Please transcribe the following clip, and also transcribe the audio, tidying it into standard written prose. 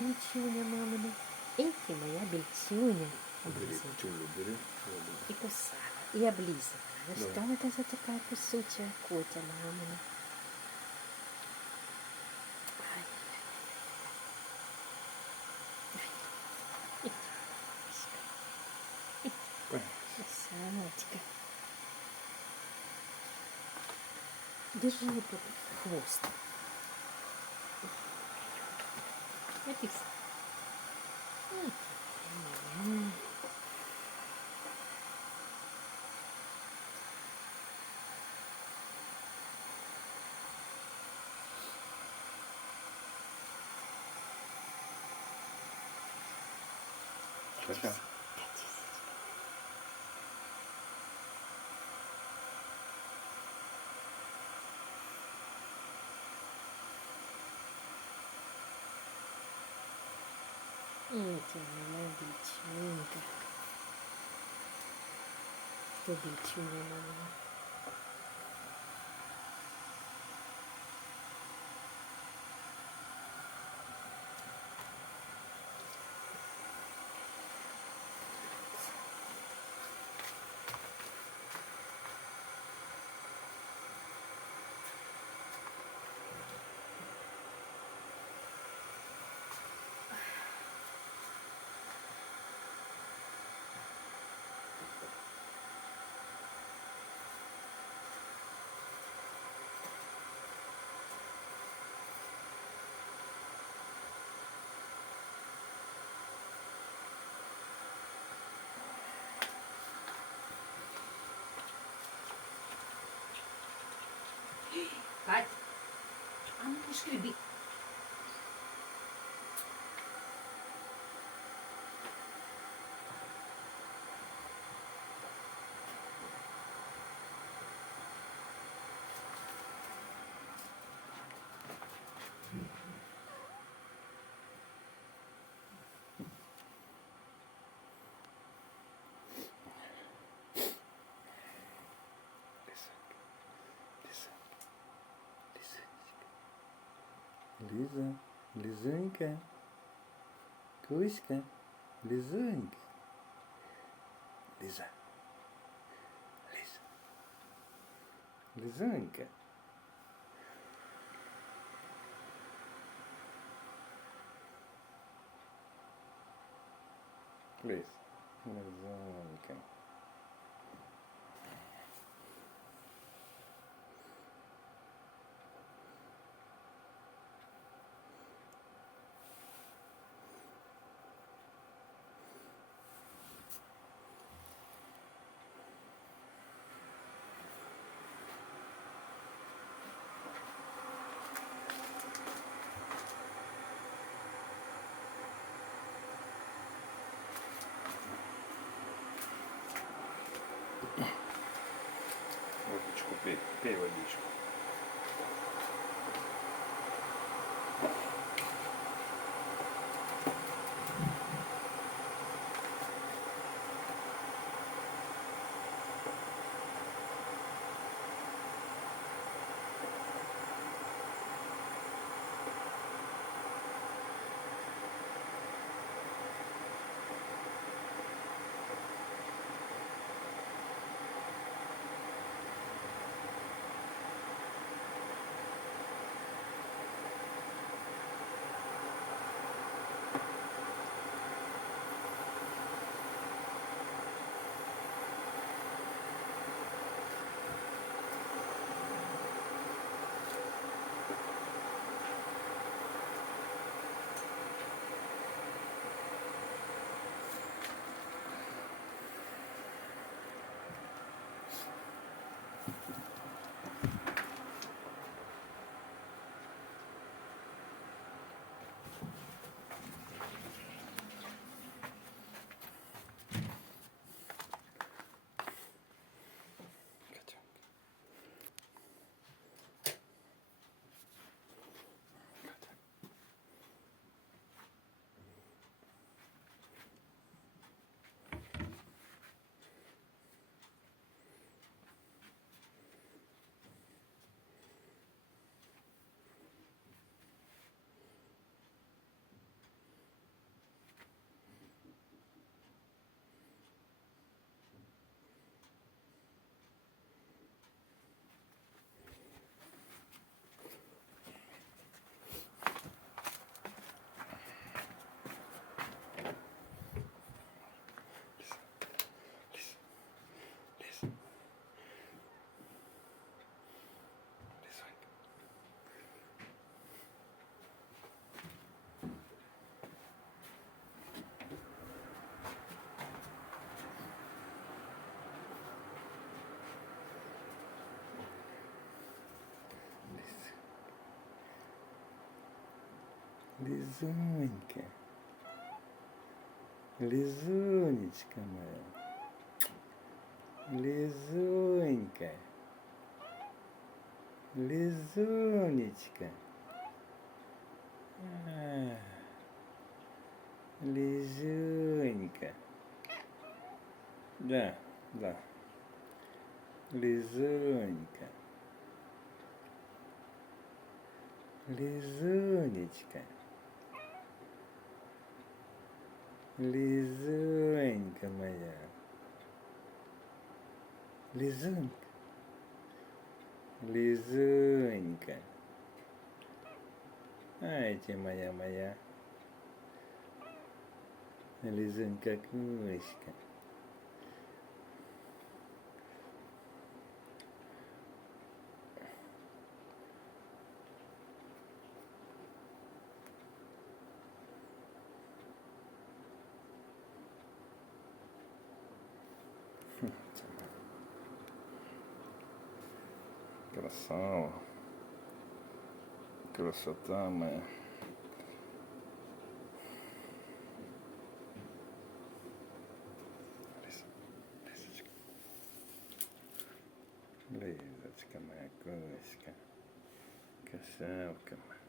Більчуня, мамина. Ей, ти моя більчуня. Бери, Облизуй. чулю, бери. І кусала, і облизувала. Ну Давай. що це за така кусуча котя, мамина? Ай. Красавочка. Держи тут хвост. Напись. Сейчас. Эти моя бичунька. Что бичуня, мама? Кать, а ну не шкреби. Лиза, Лизонька, Кузька, Лизонька, Лиза, Лиза, Лизонька. Лиз, Лизонька. Водичку пей, пей водичку. Лизунька. Лизунечка моя. Лизунька. Лизунечка. А, Лизунька. Да, да. Лизунька. Лизунечка. Лизунька моя. Лизунька. Лизунька. Ай ты моя. Лизунька куська. Красава. Красота моя. Лизочка. Лизочка моя, куська. Красавка моя.